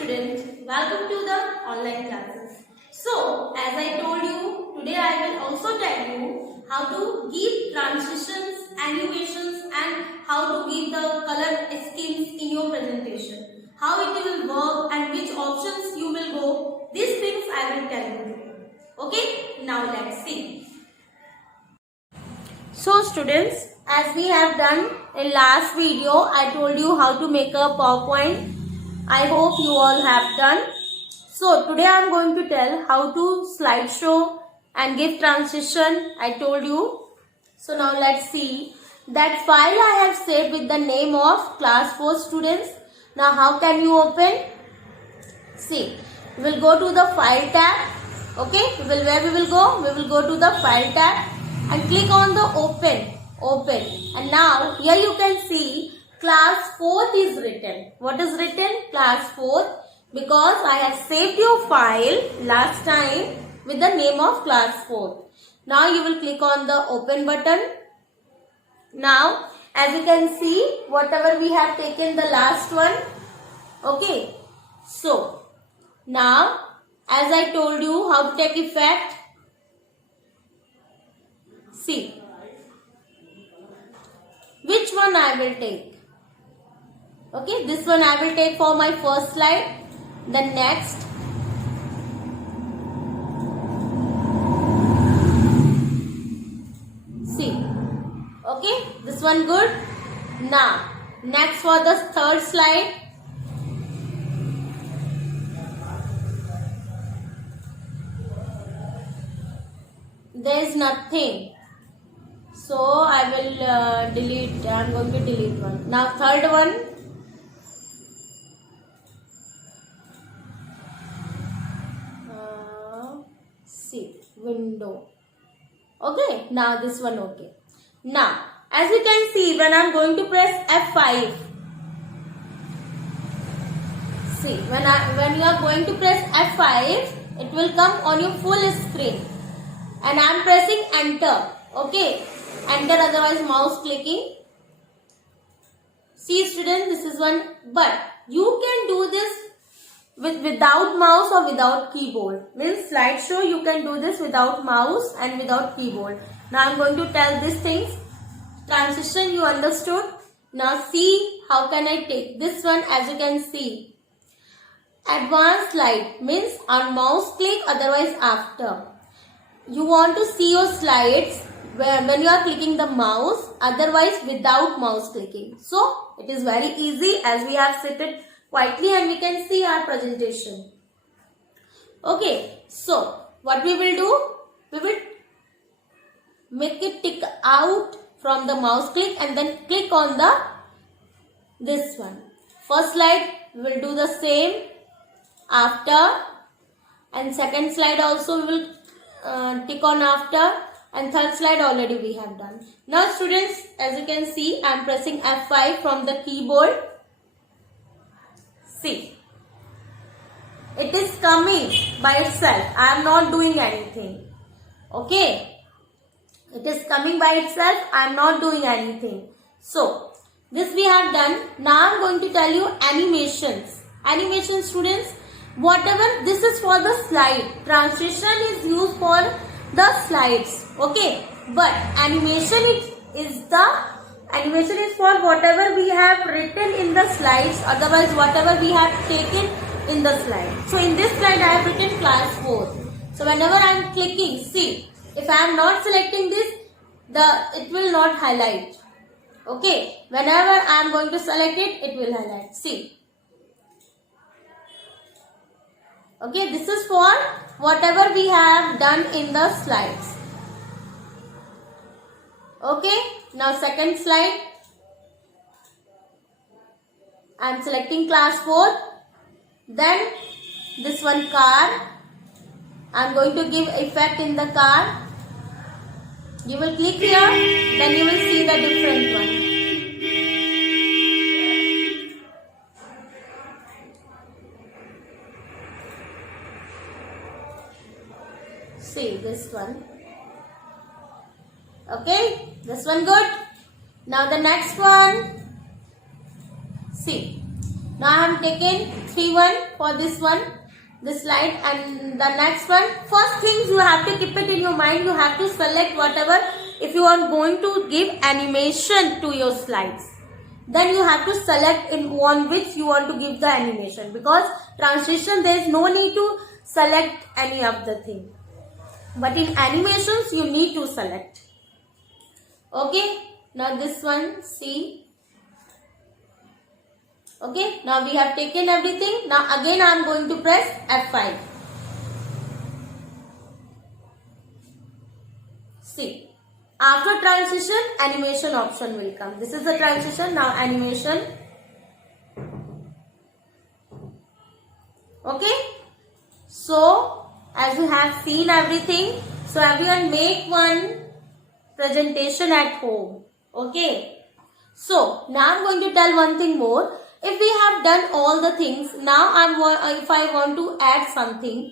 students, welcome to the online classes. So, as I told you, today I will also tell you how to give transitions, animations and how to give the color schemes in your presentation. How it will work and which options you will go. These things I will tell you. Okay, now let's see. So students, as we have done in last video, I told you how to make a PowerPoint. I hope you all have done. So today I am going to tell how to slideshow and give transition. I told you. So now let's see. That file I have saved with the name of class 4 students. Now how can you open? See, we will go to the file tab. Okay, where we will go? We will go to the file tab and click on the open, and now here you can see class 4th is written. What is written? Class 4th, because I have saved your file last time with the name of class 4th. Now you will click on the open button. Now as you can see, whatever we have taken the last one. Okay, so now as I told you how to take effect, see which one I will take. Okay, this one I will take for my first slide. Then next, see. Okay, this one good. Now next for the third slide. There is nothing. So I will delete. I am going to delete one. Now third one. See, window. Okay. Now this one. Okay. Now as you can see, when I am going to press F5. See, when you are going to press F5, it will come on your full screen. And I am pressing enter. Okay, enter, otherwise mouse clicking. See students, this is one, but you can do this without mouse or without keyboard. Means slideshow you can do this without mouse and without keyboard. Now I am going to tell these things. Transition you understood. Now see how can I take this one. As you can see, advanced slide means on mouse click, otherwise after. You want to see your slides when you are clicking the mouse, otherwise without mouse clicking. So it is very easy, as we have seated quietly and we can see our presentation. Okay, so what we will do? We will make it tick out from the mouse click and then click on this one. First slide we will do the same after, and second slide also we will tick on after, and third slide already we have done. Now students, as you can see, I am pressing F5 from the keyboard. See, it is coming by itself. I am not doing anything. Okay, it is coming by itself. I am not doing anything. So this we have done. Now I am going to tell you animations. Animation students, whatever, this is for the slide. Transition is used for the slides. Okay, but animation is for whatever we have written in the slides, otherwise whatever we have taken in the slide. So in this slide I have written class 4. So whenever I am clicking, see, if I am not selecting this, it will not highlight. Okay, whenever I am going to select it, it will highlight. See. Okay, this is for whatever we have done in the slides. Okay, now second slide. I am selecting class 4. Then this one car. I am going to give effect in the car. You will click here, then you will see the different one. See this one. Okay, this one good. Now the next one. See, Now I have taken 3-1 for this one, this slide, and the next one. First things you have to keep it in your mind. You have to select whatever. If you are going to give animation to your slides, then you have to select on which you want to give the animation, because transition there is no need to select any of the thing, but in animations you need to select. Okay, now this one, see. Okay, now we have taken everything. Now again I am going to press F5. See, after transition, animation option will come. This is the transition. Now animation. Okay, so as you have seen everything, so everyone make one presentation at home. Okay, so now I'm going to tell one thing more. If we have done all the things, now if I want to add something,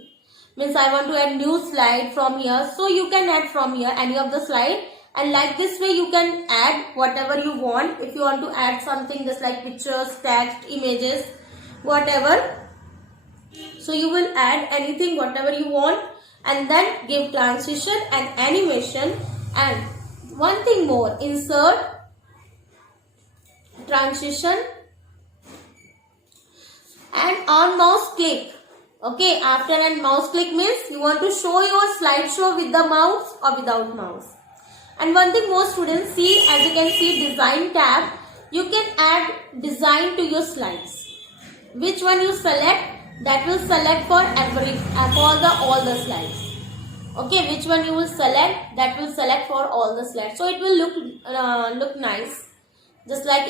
means I want to add new slide from here, so you can add from here any of the slide, and like this way you can add whatever you want. If you want to add something just like pictures, text, images, whatever, so you will add anything whatever you want, and then give transition and animation. And one thing more, insert, transition, and on mouse click. Okay, after and mouse click means you want to show your slideshow with the mouse or without mouse. And one thing more students, see, as you can see design tab, you can add design to your slides. Which one you select, that will select for all the slides. Okay, which one you will select, that will select for all the slides. So it will look nice. Just like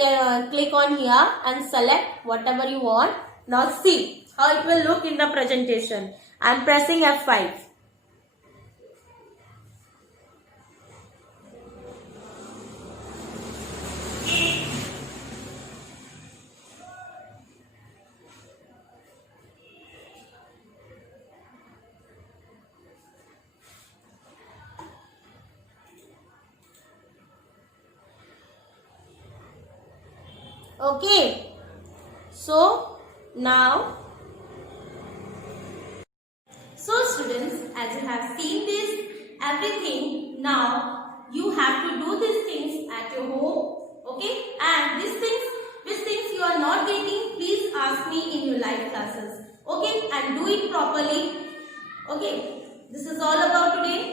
click on here and select whatever you want. Now see how it will look in the presentation. I am pressing F5. Okay, so now, so students, as you have seen this everything, now you have to do these things at your home. Okay, and which things you are not getting, please ask me in your live classes. Okay, and do it properly. Okay, this is all about today.